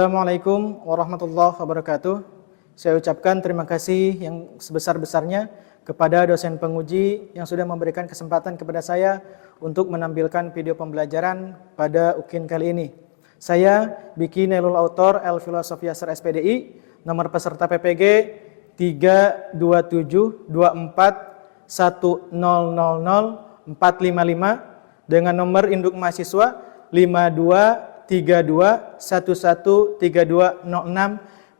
Assalamualaikum warahmatullahi wabarakatuh. Saya ucapkan terima kasih yang sebesar-besarnya kepada dosen penguji yang sudah memberikan kesempatan kepada saya untuk menampilkan video pembelajaran pada UKIN kali ini. Saya Biki Nailul Autor L Filosofi Asar SPDI, nomor peserta PPG 327241000 455 dengan nomor induk mahasiswa 5232113206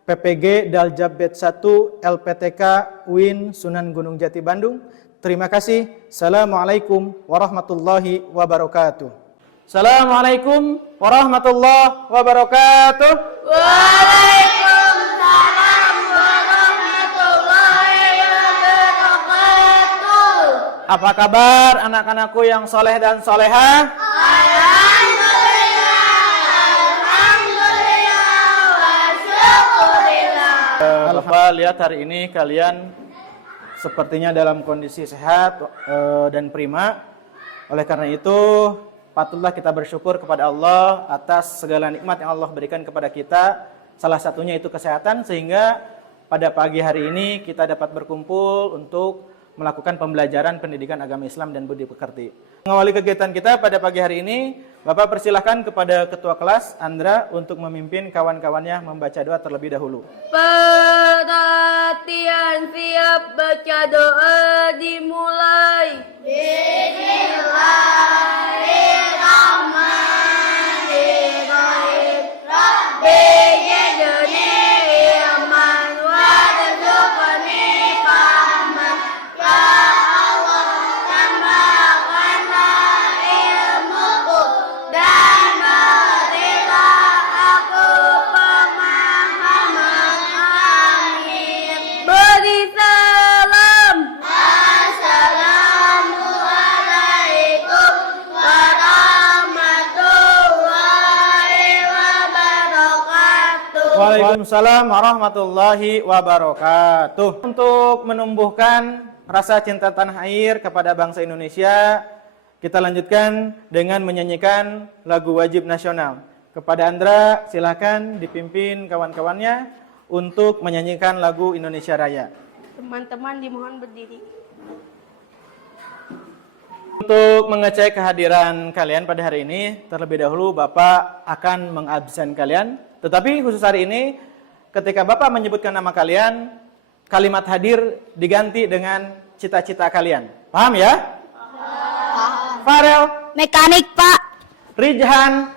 PPG Daljab Bet 1 LPTK UIN Sunan Gunung Jati Bandung. Terima kasih. Assalamualaikum warahmatullahi wabarakatuh. Assalamualaikum warahmatullahi wabarakatuh. Waalaikumsalam warahmatullahi wabarakatuh. Apa kabar anak-anakku yang soleh dan soleha? Alhamdulillah, lihat hari ini kalian sepertinya dalam kondisi sehat dan prima. Oleh karena itu, patutlah kita bersyukur kepada Allah atas segala nikmat yang Allah berikan kepada kita. Salah satunya itu kesehatan, sehingga pada pagi hari ini kita dapat berkumpul untuk melakukan pembelajaran pendidikan agama Islam dan budi pekerti. Mengawali kegiatan kita pada pagi hari ini, Bapak persilahkan kepada Ketua Kelas Andra untuk memimpin kawan-kawannya membaca doa terlebih dahulu. Perhatian, siap baca doa dimulai. Bismillahirrahmanirrahim. Rabbi jidni ilman warzuqni fahman. Ya Allah, tambahkanlah ilmuku dan berilah aku pemahaman. Amin. Beri salam. Assalamualaikum warahmatullahi wabarakatuh. Waalaikumsalam warahmatullahi wabarakatuh. Untuk menumbuhkan rasa cinta tanah air kepada bangsa Indonesia, kita lanjutkan dengan menyanyikan lagu wajib nasional. Kepada Andra, silakan dipimpin kawan-kawannya untuk menyanyikan lagu Indonesia Raya. Teman-teman dimohon berdiri. Untuk mengecek kehadiran kalian pada hari ini, terlebih dahulu Bapak akan mengabsen kalian. Tetapi khusus hari ini, ketika Bapak menyebutkan nama kalian, kalimat hadir diganti dengan cita-cita kalian. Paham ya? Farel, Mekanik, Pak. Rijhan,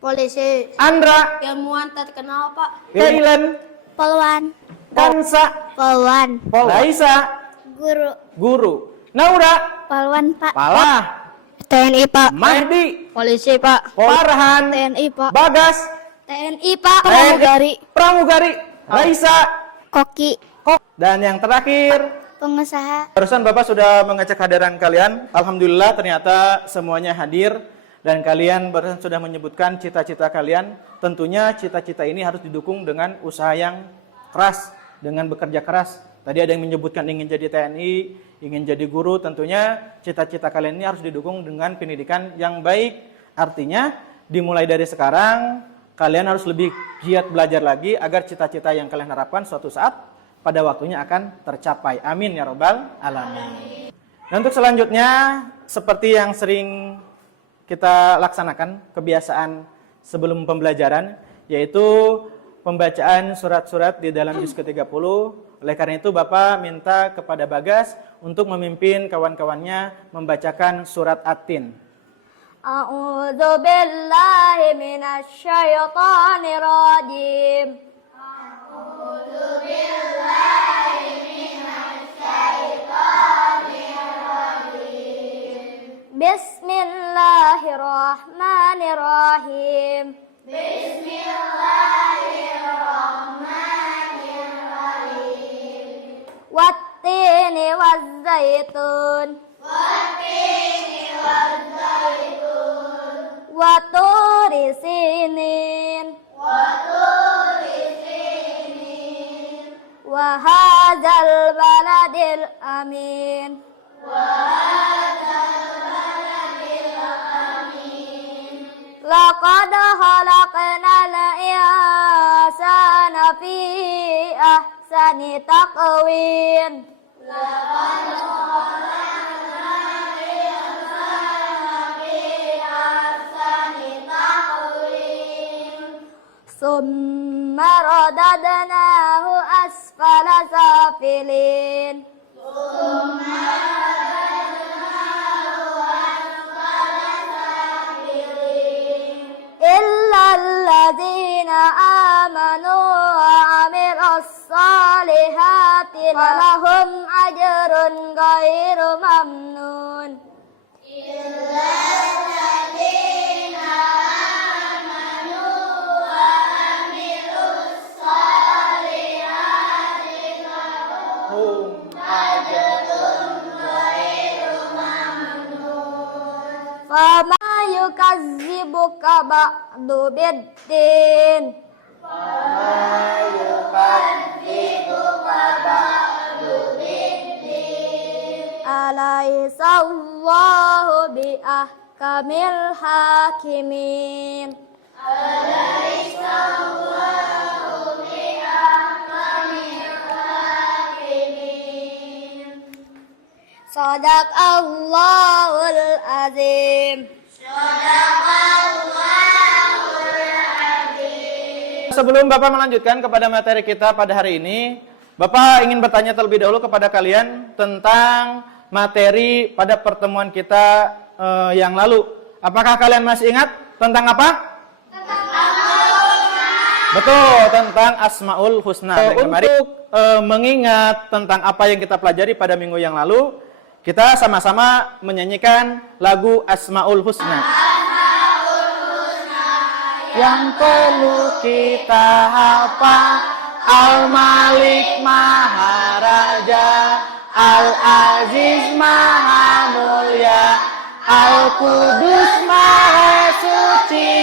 Polisi. Andra, Ilmuwan terkenal, Pak. Kailan, Polwan. Kansa, Polwan. Laisa, Guru. Guru, Naura, Polwan, Pak. Palah, TNI, Pak. Mahdi, Polisi, Pak. Farhan, TNI, Pak. Bagas, TNI, Pak. Pramugari, Raisa, Koki. dan yang terakhir, Pengusaha. barusan Bapak sudah mengecek kehadiran kalian. Alhamdulillah ternyata semuanya hadir dan kalian barusan sudah menyebutkan cita-cita kalian. Tentunya cita-cita ini harus didukung dengan usaha yang keras, dengan bekerja keras. Tadi ada yang menyebutkan ingin jadi TNI, ingin jadi guru. Tentunya cita-cita kalian ini harus didukung dengan pendidikan yang baik. Artinya dimulai dari sekarang kalian harus lebih giat belajar lagi agar cita-cita yang kalian harapkan suatu saat pada waktunya akan tercapai. Amin ya robbal alamin. Dan untuk selanjutnya, seperti yang sering kita laksanakan, kebiasaan sebelum pembelajaran, yaitu pembacaan surat-surat di dalam juz ke-30. Oleh karena itu, Bapak minta kepada Bagas untuk memimpin kawan-kawannya membacakan surat At-Tin. A'udzu billahi minasy syaithanir rajim. Bismillahirrahmanirrahim. Wattini wazzaitun. Waturi sinin. Wahadzal baladil amin. Laqad khalaqnal fi ahsani taqwim. Summa radadnahu asfala safilin. Illa alladzina amanu wa amilus salihati falahum ajrun ghairu mamnun. Fama yukazzibuka ba'du biddin. Alaysa Allahu bi ahkamil hakimin. Sadaq Allahul Azim. Sebelum Bapak melanjutkan kepada materi kita pada hari ini, Bapak ingin bertanya terlebih dahulu kepada kalian tentang materi pada pertemuan kita yang lalu. Apakah kalian masih ingat tentang apa? Betul, tentang Asmaul Husna. Untuk mengingat tentang apa yang kita pelajari pada minggu yang lalu, kita sama-sama menyanyikan lagu Asmaul Husna. Yang perlu kita hafal, Al-Malik Maharaja, Al-Aziz Maha Mulia, Al-Qudus Maha Suci,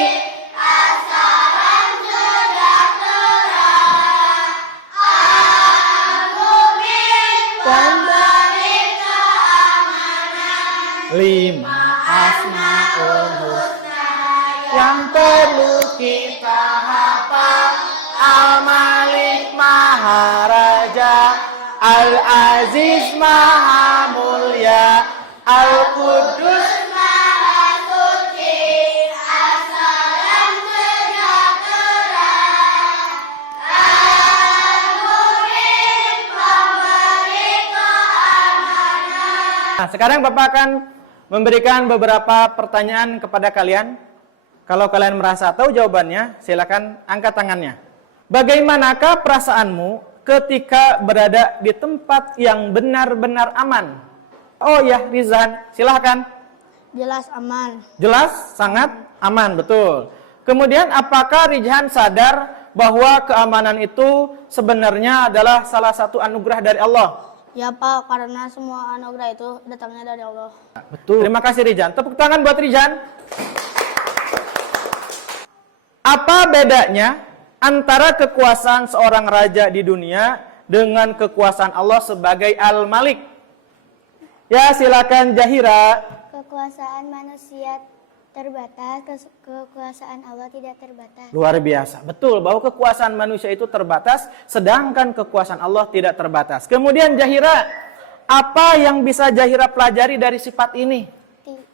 lima Asmaul Husna yang perlu kita hafal, Al-Malik Maharaja, Al-Aziz Maha Mulia, Al-Qudus Maha Suci, As-Salam sejahtera, Al-Mu'min pemberi keamanan. Nah, sekarang Bapak akan memberikan beberapa pertanyaan kepada kalian. Kalau kalian merasa tahu jawabannya, silakan angkat tangannya. Bagaimanakah perasaanmu ketika berada di tempat yang benar-benar aman? Oh ya, Rizan, silahkan. Jelas aman. Jelas, sangat aman, betul. Kemudian apakah Rizhan sadar bahwa keamanan itu sebenarnya adalah salah satu anugerah dari Allah? Ya Pak, karena semua anugerah itu datangnya dari Allah. Betul. Terima kasih Rizhan. Tepuk tangan buat Rizhan. Apa bedanya antara kekuasaan seorang raja di dunia dengan kekuasaan Allah sebagai Al-Malik? Ya, silakan Jahira. Kekuasaan manusia terbatas, kekuasaan Allah tidak terbatas. Luar biasa. Betul bahwa kekuasaan manusia itu terbatas, sedangkan kekuasaan Allah tidak terbatas. Kemudian Jahira, apa yang bisa Jahira pelajari dari sifat ini?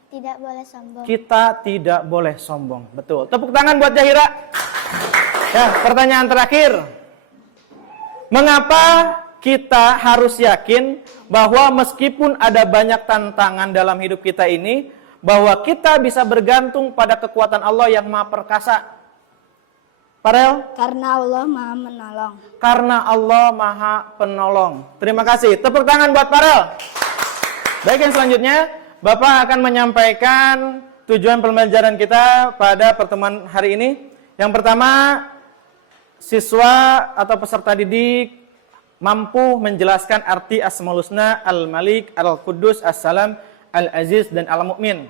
Tidak boleh sombong. Kita tidak boleh sombong. Betul. Tepuk tangan buat Jahira. Ya, pertanyaan terakhir. Mengapa kita harus yakin bahwa meskipun ada banyak tantangan dalam hidup kita ini, bahwa kita bisa bergantung pada kekuatan Allah yang Maha Perkasa? Farel? Karena Allah Maha Menolong. Karena Allah Maha Penolong. Terima kasih. Tepuk tangan buat Farel. Baik, yang selanjutnya Bapak akan menyampaikan tujuan pembelajaran kita pada pertemuan hari ini. Yang pertama, siswa atau peserta didik mampu menjelaskan arti Asmaul Husna, Al-Malik, Al-Qudus, As-Salam, Al-Aziz, dan Al-Mu'min.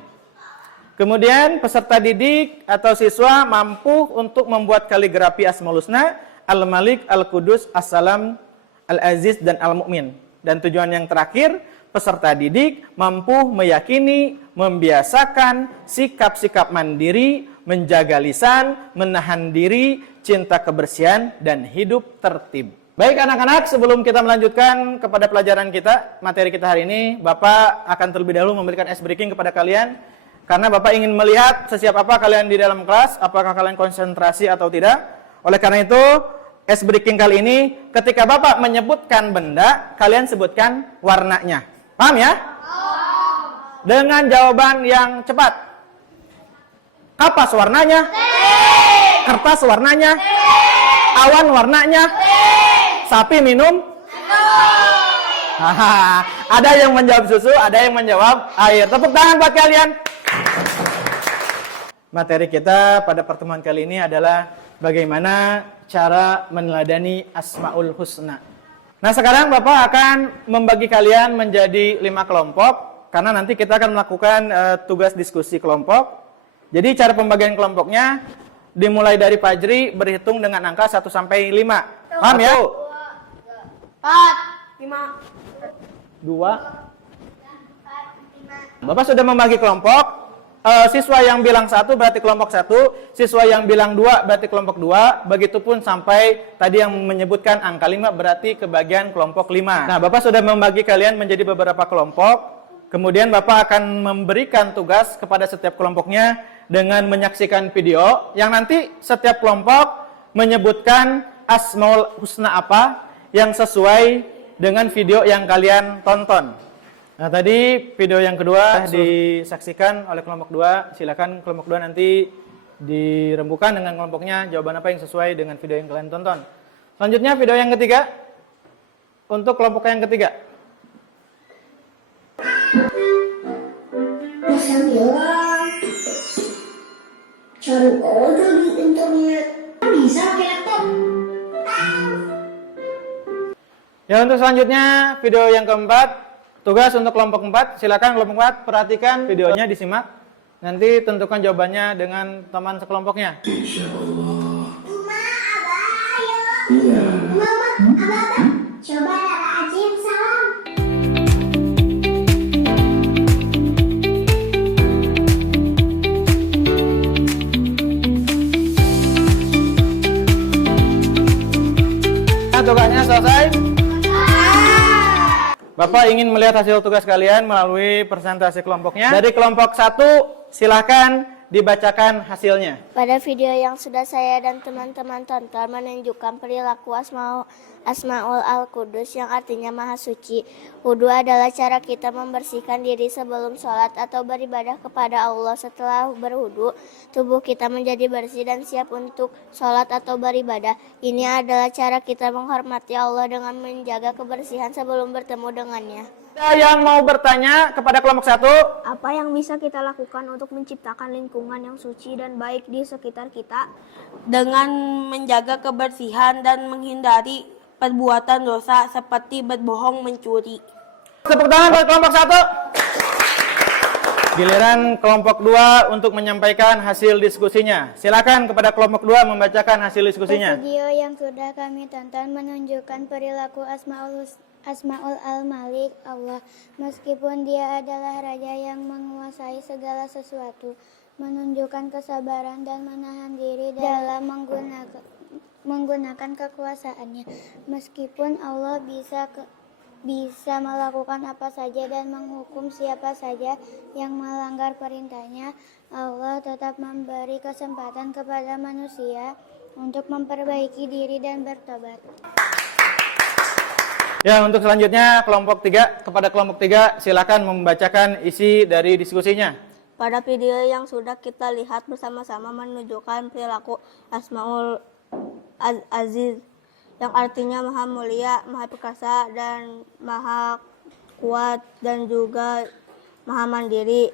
Kemudian peserta didik atau siswa mampu untuk membuat kaligrafi Asmaul Husna, Al-Malik, Al-Qudus, As-Salam, Al-Aziz, dan Al-Mu'min. Dan tujuan yang terakhir, peserta didik mampu meyakini, membiasakan sikap-sikap mandiri, menjaga lisan, menahan diri, cinta kebersihan, dan hidup tertib. Baik anak-anak, sebelum kita melanjutkan kepada pelajaran kita, materi kita hari ini, Bapak akan terlebih dahulu memberikan ice breaking kepada kalian. Karena Bapak ingin melihat sesiap apa kalian di dalam kelas, apakah kalian konsentrasi atau tidak. Oleh karena itu, ice breaking kali ini, ketika Bapak menyebutkan benda, kalian sebutkan warnanya. Paham ya? Dengan jawaban yang cepat. Kapas warnanya? Kertas warnanya? Awan warnanya? Sapi minum? Ada yang menjawab susu, ada yang menjawab air. Tepuk tangan buat kalian. Materi kita pada pertemuan kali ini adalah bagaimana cara meneladani Asmaul Husna. Nah, sekarang Bapak akan membagi kalian menjadi 5 kelompok, karena nanti kita akan melakukan tugas diskusi kelompok. Jadi cara pembagian kelompoknya dimulai dari Fajri berhitung dengan angka 1 sampai 5. Paham ya? 4, 5, 2. Bapak sudah membagi kelompok. Siswa yang bilang 1 berarti kelompok 1, siswa yang bilang 2 berarti kelompok 2, begitupun sampai tadi yang menyebutkan angka 5 berarti kebagian kelompok 5. Nah, Bapak sudah membagi kalian menjadi beberapa kelompok. Kemudian Bapak akan memberikan tugas kepada setiap kelompoknya dengan menyaksikan video yang nanti setiap kelompok menyebutkan Asmaul Husna apa yang sesuai dengan video yang kalian tonton. Nah, tadi video yang kedua disaksikan oleh kelompok 2. Silakan kelompok 2 nanti dirembukan dengan kelompoknya jawaban apa yang sesuai dengan video yang kalian tonton. Selanjutnya video yang ketiga. Untuk kelompok yang ketiga. Saya bilang cari aja di internet. Bisa pakai laptop. Ya, untuk selanjutnya video yang keempat, tugas untuk kelompok 4. Silakan kelompok 4 perhatikan videonya, disimak. Nanti tentukan jawabannya dengan teman sekelompoknya. Insya Allah. Abah, ayo. Iya. Abah. Coba Rara Ajim salam. Nah, tugasnya selesai. Bapak ingin melihat hasil tugas kalian melalui presentasi kelompoknya. Dari kelompok 1, silahkan dibacakan hasilnya. Pada video yang sudah saya dan teman-teman tonton menunjukkan perilaku Asmaul Al-Qudus yang artinya Maha Suci. Wudu adalah cara kita membersihkan diri sebelum sholat atau beribadah kepada Allah. Setelah berwudu, tubuh kita menjadi bersih dan siap untuk sholat atau beribadah. Ini adalah cara kita menghormati Allah dengan menjaga kebersihan sebelum bertemu dengannya. Ada yang mau bertanya kepada kelompok 1? Apa yang bisa kita lakukan untuk menciptakan lingkungan yang suci dan baik di sekitar kita? Dengan menjaga kebersihan dan menghindari perbuatan dosa seperti berbohong, mencuri. Tepuk tangan buat kelompok 1. Giliran kelompok 2 untuk menyampaikan hasil diskusinya. Silakan kepada kelompok 2 membacakan hasil diskusinya. Video yang sudah kami tonton menunjukkan perilaku Asmaul Al-Malik Allah. Meskipun dia adalah raja yang menguasai segala sesuatu, menunjukkan kesabaran dan menahan diri dalam menggunakan kekuasaannya. Meskipun Allah bisa melakukan apa saja dan menghukum siapa saja yang melanggar perintahnya, Allah tetap memberi kesempatan kepada manusia untuk memperbaiki diri dan bertobat. Ya, untuk selanjutnya kelompok 3. Kepada kelompok 3 silakan membacakan isi dari diskusinya. Pada video yang sudah kita lihat bersama-sama menunjukkan perilaku Asmaul Aziz yang artinya Maha Mulia, Maha Perkasa, dan Maha Kuat, dan juga Maha Mandiri.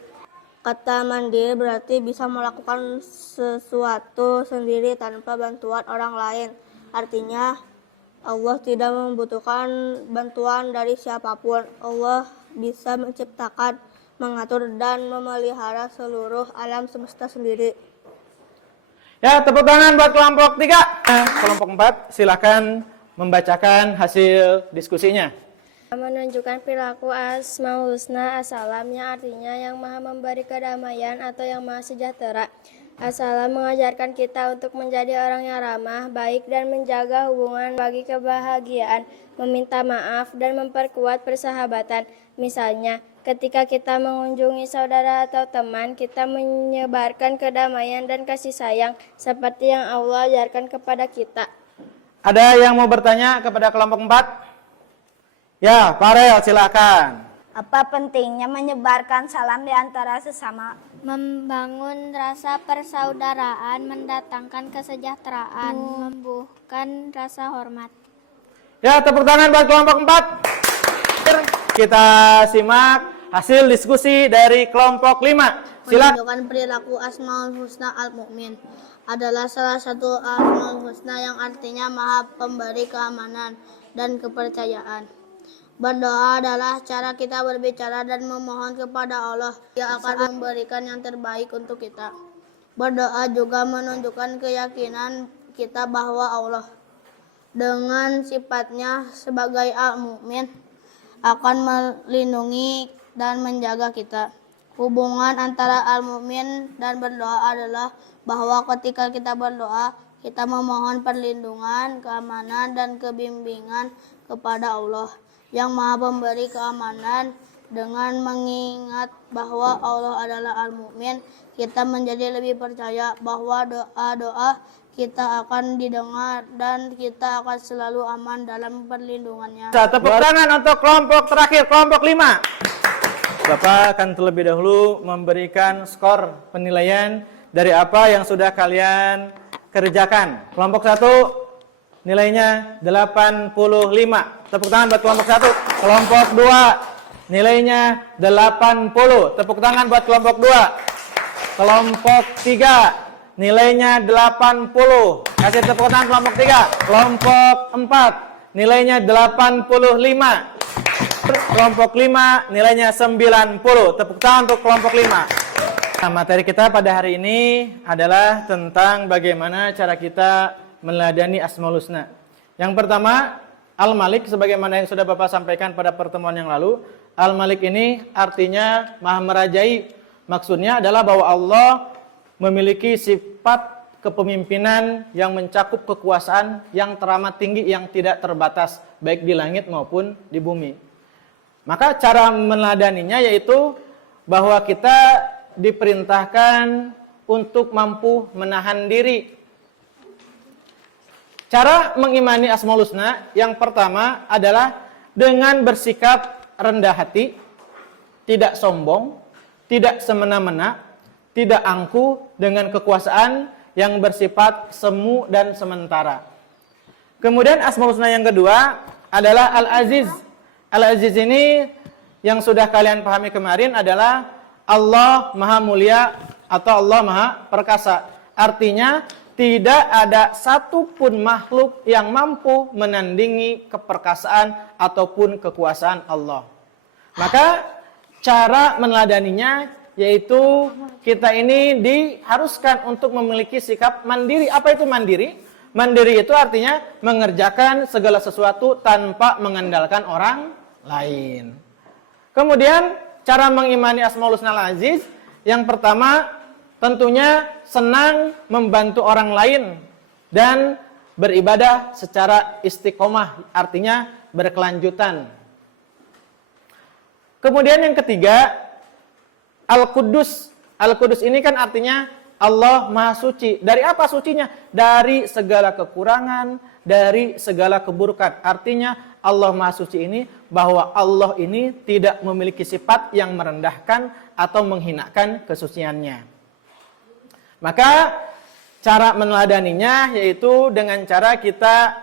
Kata mandiri berarti bisa melakukan sesuatu sendiri tanpa bantuan orang lain. Artinya Allah tidak membutuhkan bantuan dari siapapun. Allah bisa menciptakan, mengatur, dan memelihara seluruh alam semesta sendiri. Ya, tepuk tangan buat kelompok 3. Kelompok 4 silakan membacakan hasil diskusinya. Menunjukkan perilaku Asmaul Husna As-Salam yang artinya yang maha memberi kedamaian atau yang maha sejahtera. As-salam mengajarkan kita untuk menjadi orang yang ramah, baik dan menjaga hubungan bagi kebahagiaan, meminta maaf dan memperkuat persahabatan. Misalnya, ketika kita mengunjungi saudara atau teman, kita menyebarkan kedamaian dan kasih sayang seperti yang Allah ajarkan kepada kita. Ada yang mau bertanya kepada kelompok 4? Ya, Farel silakan. Apa pentingnya menyebarkan salam di antara sesama? Membangun rasa persaudaraan, mendatangkan kesejahteraan, membuahkan rasa hormat. Ya, tepuk tangan buat kelompok 4. Kita simak hasil diskusi dari kelompok 5. Silakan. Menunjukkan perilaku Asmaul Husna Al-Mu'min adalah salah satu Asmaul Husna yang artinya Maha Pemberi keamanan dan kepercayaan. Berdoa adalah cara kita berbicara dan memohon kepada Allah. Dia akan memberikan yang terbaik untuk kita. Berdoa juga menunjukkan keyakinan kita bahwa Allah dengan sifatnya sebagai Al-Mu'min akan melindungi dan menjaga kita. Hubungan antara Al-Mu'min dan berdoa adalah bahwa ketika kita berdoa, kita memohon perlindungan, keamanan, dan kebimbingan kepada Allah yang Maha Pemberi keamanan. Dengan mengingat bahwa Allah adalah Al-Mu'min, kita menjadi lebih percaya bahwa doa-doa kita akan didengar dan kita akan selalu aman dalam perlindungannya. Tepuk tangan untuk kelompok terakhir, kelompok 5. Bapak akan terlebih dahulu memberikan skor penilaian dari apa yang sudah kalian kerjakan. Kelompok 1 nilainya 85. Tepuk tangan buat kelompok 1. Kelompok 2 nilainya 80. Tepuk tangan buat kelompok 2. Kelompok 3 nilainya 80. Kasih tepuk tangan kelompok 3. Kelompok 4 nilainya 85. Kelompok 5 nilainya 90. Tepuk tangan untuk kelompok 5. Nah, materi kita pada hari ini adalah tentang bagaimana cara kita meneladani Asmaul Husna. Yang pertama, Al-Malik, sebagaimana yang sudah Bapak sampaikan pada pertemuan yang lalu. Al-Malik ini artinya Maha Merajai. Maksudnya adalah bahwa Allah memiliki sifat kepemimpinan yang mencakup kekuasaan yang teramat tinggi, yang tidak terbatas, baik di langit maupun di bumi. Maka cara meneladaninya yaitu bahwa kita diperintahkan untuk mampu menahan diri. Cara mengimani Asmaul Husna yang pertama adalah dengan bersikap rendah hati, tidak sombong, tidak semena-mena, tidak angkuh dengan kekuasaan yang bersifat semu dan sementara. Kemudian Asmaul Husna yang kedua adalah Al-Aziz. Al-Aziz ini yang sudah kalian pahami kemarin adalah Allah Maha Mulia atau Allah Maha Perkasa. Artinya tidak ada satupun makhluk yang mampu menandingi keperkasaan ataupun kekuasaan Allah. Maka cara meneladaninya yaitu kita ini diharuskan untuk memiliki sikap mandiri. Apa itu mandiri? Mandiri itu artinya mengerjakan segala sesuatu tanpa mengandalkan orang lain. Kemudian cara mengimani Asmaul Husna Al-Aziz yang pertama tentunya senang membantu orang lain dan beribadah secara istiqomah, artinya berkelanjutan. Kemudian yang ketiga, Al-Quddus. Al-Quddus ini kan artinya Allah Maha Suci. Dari apa sucinya? Dari segala kekurangan, dari segala keburukan. Artinya Allah Maha Suci ini bahwa Allah ini tidak memiliki sifat yang merendahkan atau menghinakan kesuciannya. Maka cara meneladaninya yaitu dengan cara kita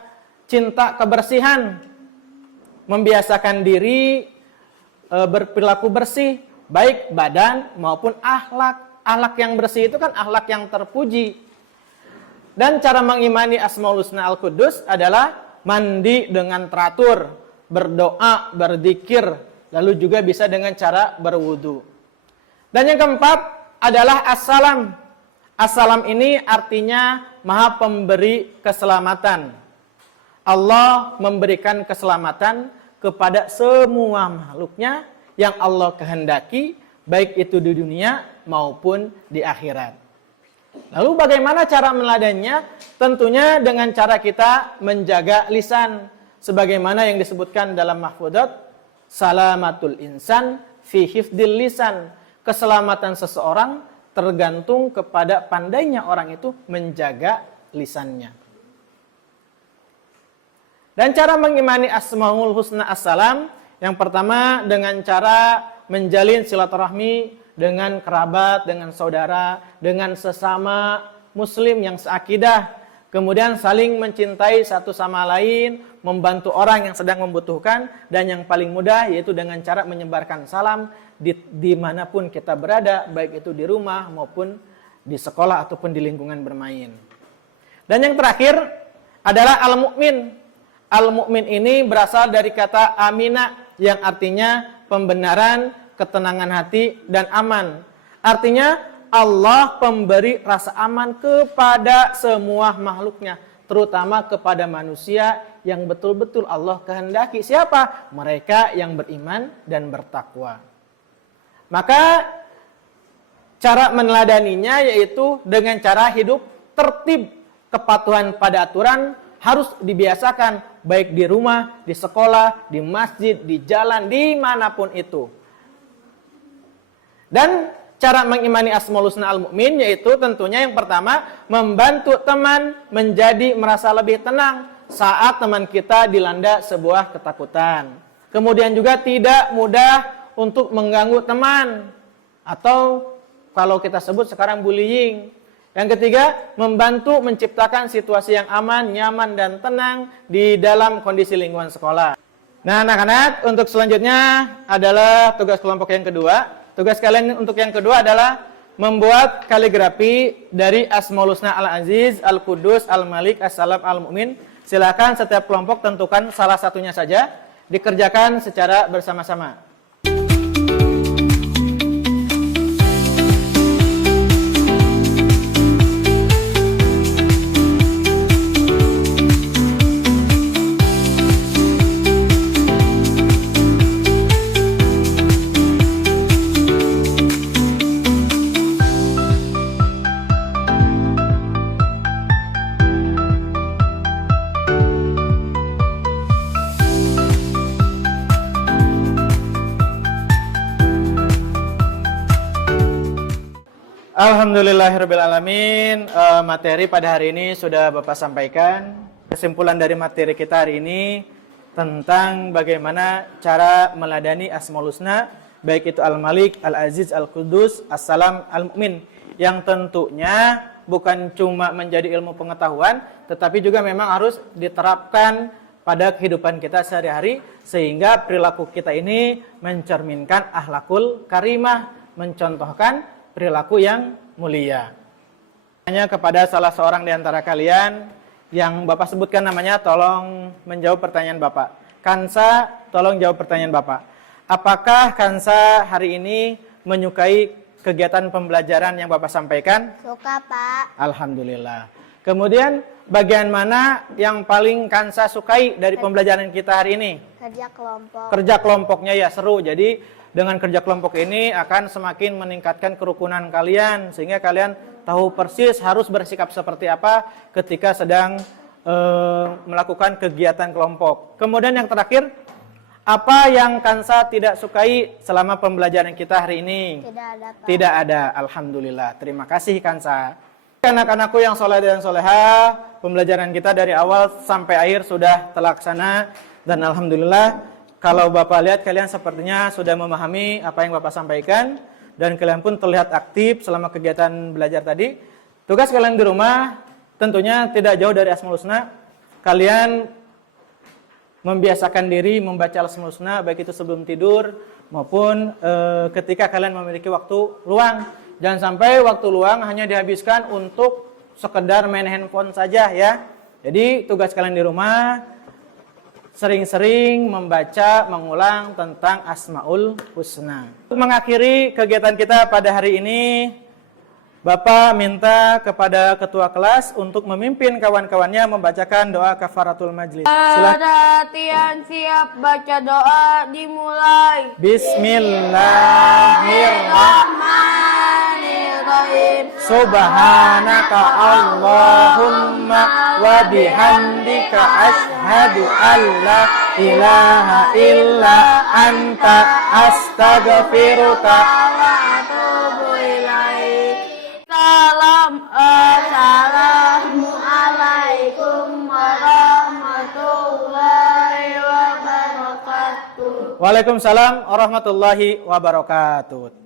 cinta kebersihan, membiasakan diri berperilaku bersih, baik badan maupun akhlak. Akhlak yang bersih itu kan akhlak yang terpuji. Dan cara mengimani Asmaul Husna Al-Quddus adalah mandi dengan teratur, berdoa, berzikir, lalu juga bisa dengan cara berwudu. Dan yang keempat adalah As-Salam. As-Salam ini artinya Maha Pemberi Keselamatan. Allah memberikan keselamatan kepada semua makhluknya yang Allah kehendaki, baik itu di dunia maupun di akhirat. Lalu bagaimana cara meneladaninya? Tentunya dengan cara kita menjaga lisan. Sebagaimana yang disebutkan dalam mahfudzat, salamatul insan fi hifdil lisan. Keselamatan seseorang tergantung kepada pandainya orang itu menjaga lisannya. Dan cara mengimani Asmaul Husna Assalam, yang pertama dengan cara menjalin silaturahmi dengan kerabat, dengan saudara, dengan sesama muslim yang seakidah. Kemudian saling mencintai satu sama lain, membantu orang yang sedang membutuhkan, dan yang paling mudah yaitu dengan cara menyebarkan salam dimanapun kita berada, baik itu di rumah maupun di sekolah ataupun di lingkungan bermain. Dan yang terakhir adalah al-mu'min. Al-mu'min ini berasal dari kata amina yang artinya pembenaran, ketenangan hati, dan aman. Artinya Allah pemberi rasa aman kepada semua makhluknya, terutama kepada manusia yang betul-betul Allah kehendaki. Siapa? Mereka yang beriman dan bertakwa. Maka cara meneladaninya yaitu dengan cara hidup tertib, kepatuhan pada aturan harus dibiasakan, baik di rumah, di sekolah, di masjid, di jalan, dimanapun itu. Dan cara mengimani Asmaul Husna al-Mu'min yaitu tentunya yang pertama, membantu teman menjadi merasa lebih tenang saat teman kita dilanda sebuah ketakutan. Kemudian juga tidak mudah untuk mengganggu teman, atau kalau kita sebut sekarang bullying. Yang ketiga, membantu menciptakan situasi yang aman, nyaman, dan tenang di dalam kondisi lingkungan sekolah. Nah, anak-anak, untuk selanjutnya adalah tugas kelompok yang kedua. Tugas kalian untuk yang kedua adalah membuat kaligrafi dari Asmaul Husna Al-Aziz, Al-Qudus, Al-Malik, As-Salam, Al-Mu'min. Silakan setiap kelompok tentukan salah satunya saja, dikerjakan secara bersama-sama. Alhamdulillahirrabbilalamin. Materi pada hari ini sudah Bapak sampaikan. Kesimpulan dari materi kita hari ini tentang bagaimana cara meladani Asmaul Husna, baik itu Al-Malik, Al-Aziz, Al-Qudus, As-Salam, Al-Mu'min, yang tentunya bukan cuma menjadi ilmu pengetahuan, tetapi juga memang harus diterapkan pada kehidupan kita sehari-hari, sehingga perilaku kita ini mencerminkan akhlakul karimah, mencontohkan perilaku yang mulia. Hanya kepada salah seorang di antara kalian yang Bapak sebutkan namanya, tolong menjawab pertanyaan Bapak. Kansa, tolong jawab pertanyaan Bapak. Apakah Kansa hari ini menyukai kegiatan pembelajaran yang Bapak sampaikan? Suka, Pak. Alhamdulillah. Kemudian bagian mana yang paling Kansa sukai dari pembelajaran kita hari ini? Kerja kelompok. Kerja kelompoknya ya seru. Jadi dengan kerja kelompok ini akan semakin meningkatkan kerukunan kalian, sehingga kalian tahu persis harus bersikap seperti apa ketika sedang melakukan kegiatan kelompok. Kemudian yang terakhir, apa yang Kansa tidak sukai selama pembelajaran kita hari ini? Tidak ada, Pak. Tidak ada. Alhamdulillah. Terima kasih Kansa. Anak-anakku yang soleh dan soleha, pembelajaran kita dari awal sampai akhir sudah terlaksana, dan alhamdulillah. Kalau Bapak lihat, kalian sepertinya sudah memahami apa yang Bapak sampaikan, dan kalian pun terlihat aktif selama kegiatan belajar tadi. Tugas kalian di rumah tentunya tidak jauh dari Asmaul Husna. Kalian membiasakan diri membaca Asmaul Husna, baik itu sebelum tidur maupun ketika kalian memiliki waktu luang. Jangan sampai waktu luang hanya dihabiskan untuk sekedar main handphone saja ya. Jadi tugas kalian di rumah sering-sering membaca, mengulang tentang Asmaul Husna. Untuk mengakhiri kegiatan kita pada hari ini, Bapak minta kepada ketua kelas untuk memimpin kawan-kawannya membacakan doa kafaratul majlis. Silakan. Latihan siap, baca doa dimulai. Bismillahirrahmanirrahim. Subhanaka Allahumma wa bihamdika asyhadu an la ilaha illa anta astaghfiruka wa atubu ilaik. Assalamualaikum warahmatullahi wabarakatuh. Waalaikumsalam warahmatullahi wabarakatuh.